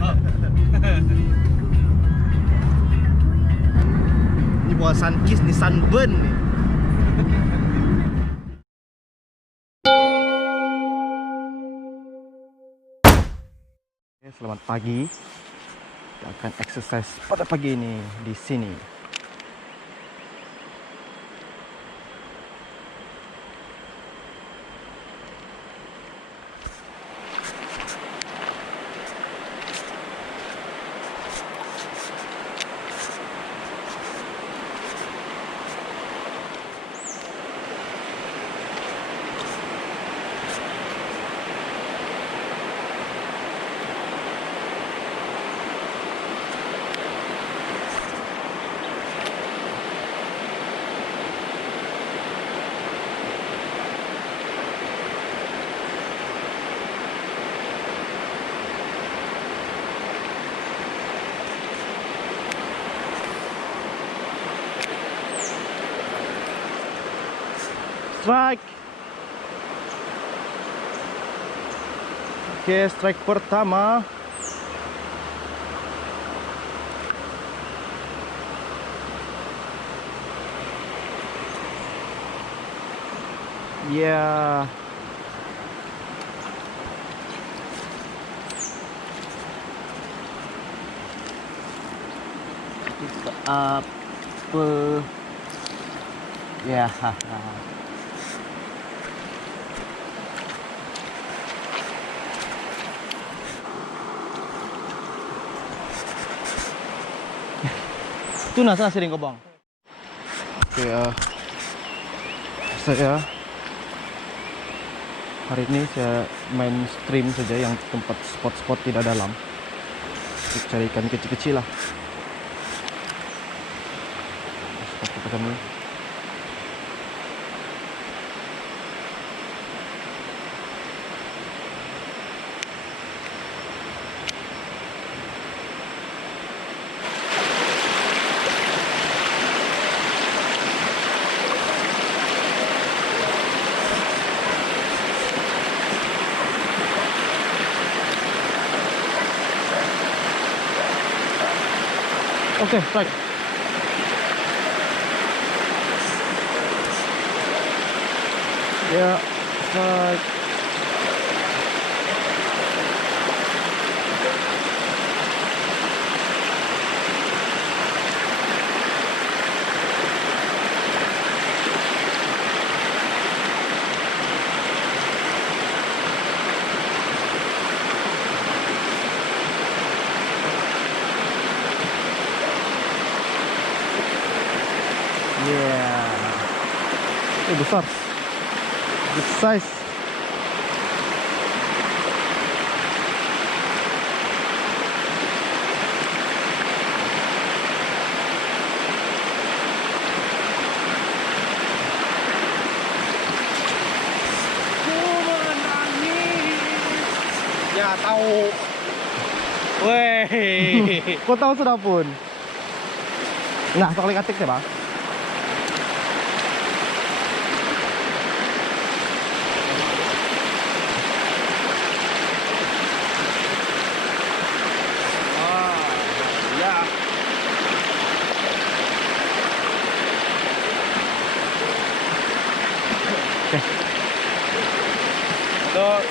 Ini bukan Sunkiss, ni Sunburn nih. Selamat pagi. Kita akan exercise pada pagi ini di sini. Strike. Oke, strike pertama. Ya. Apa? Ya. Tuna sana sering kau bang. Oke, saya hari ini saya main stream saja yang tempat spot-spot tidak dalam. Cari ikan kecil-kecil lah. Spot kita kami. Oke, strike. Ya, strike. Besar, good size. Ya tahu. Weh, kau tahu sudah pun. Nah, sekali katik deh bang. Dua.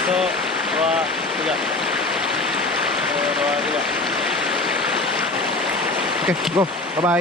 Satu, dua, tiga. Dua, tiga. Oke, go. Bye-bye.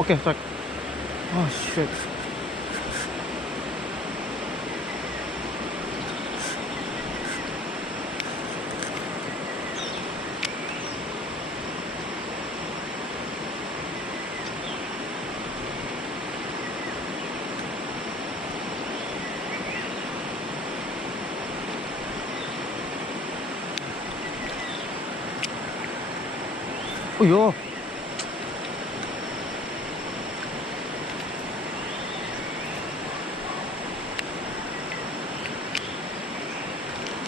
Oke, strike. Oh shit. Oh yo.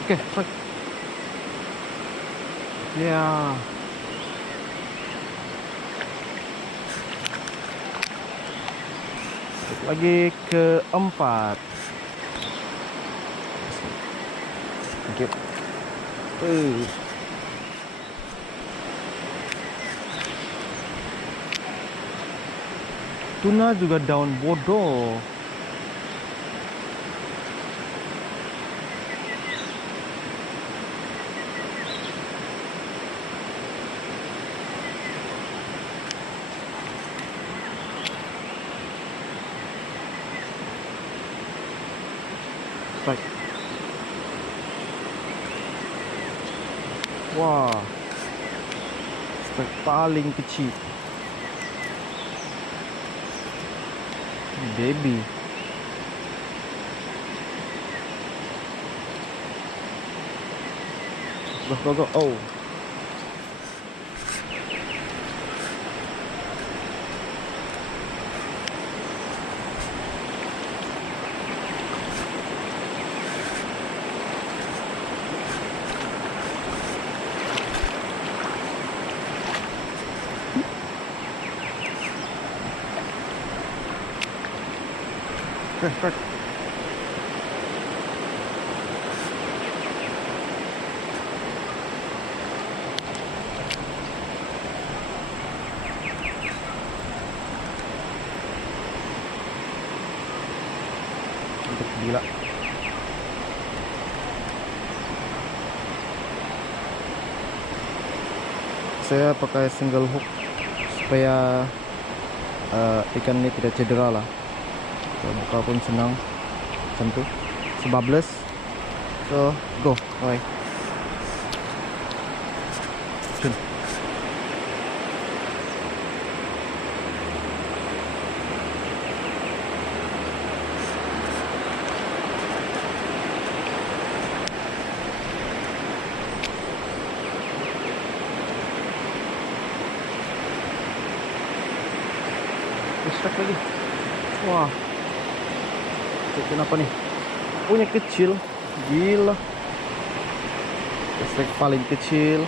Oke, strike. Ya. Lagi keempat. Thank you. Tuna juga daun bodoh. Strike. Wah, strike paling kecil. Baby. Go. Oh. Strike. Gila. Saya pakai single hook supaya ikan ini tidak cedera lah. Buka pun senang macam tu. Sebablas. So go. Alright. Cun. Strike lagi. Wah, kenapa nih? Punya kecil, gila. Strike paling kecil.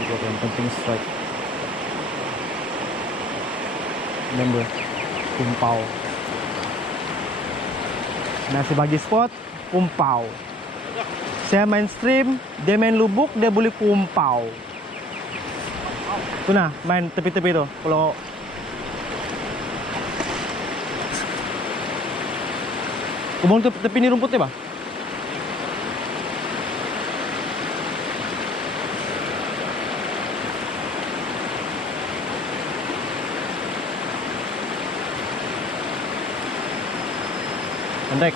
Itu yang penting strike. Remember, kumpau. Nah, sebagai spot, kumpau. Saya main stream, dia main lubuk, dia boleh kumpau. Tuh nah, main tepi-tepi tuh. Kalau kubung tepi ini rumputnya, Bang. Pendek.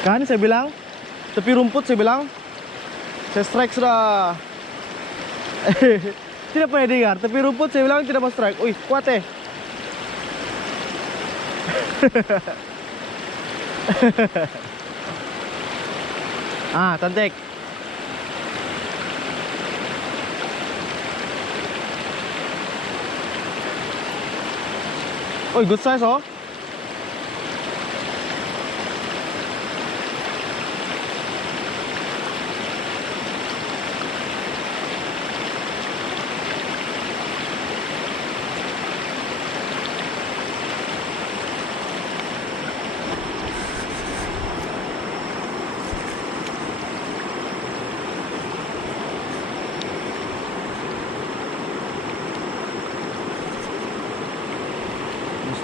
Kan saya bilang tepi rumput, saya bilang saya strike sudah. Tidak pernah dengar tepi rumput, saya bilang tidak mau strike. Wih, kuat eh. Ah, cantik. Oh, good size oh.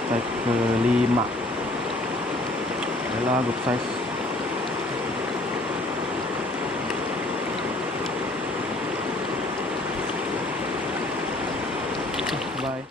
Strike kelima. Adalah good size. bye.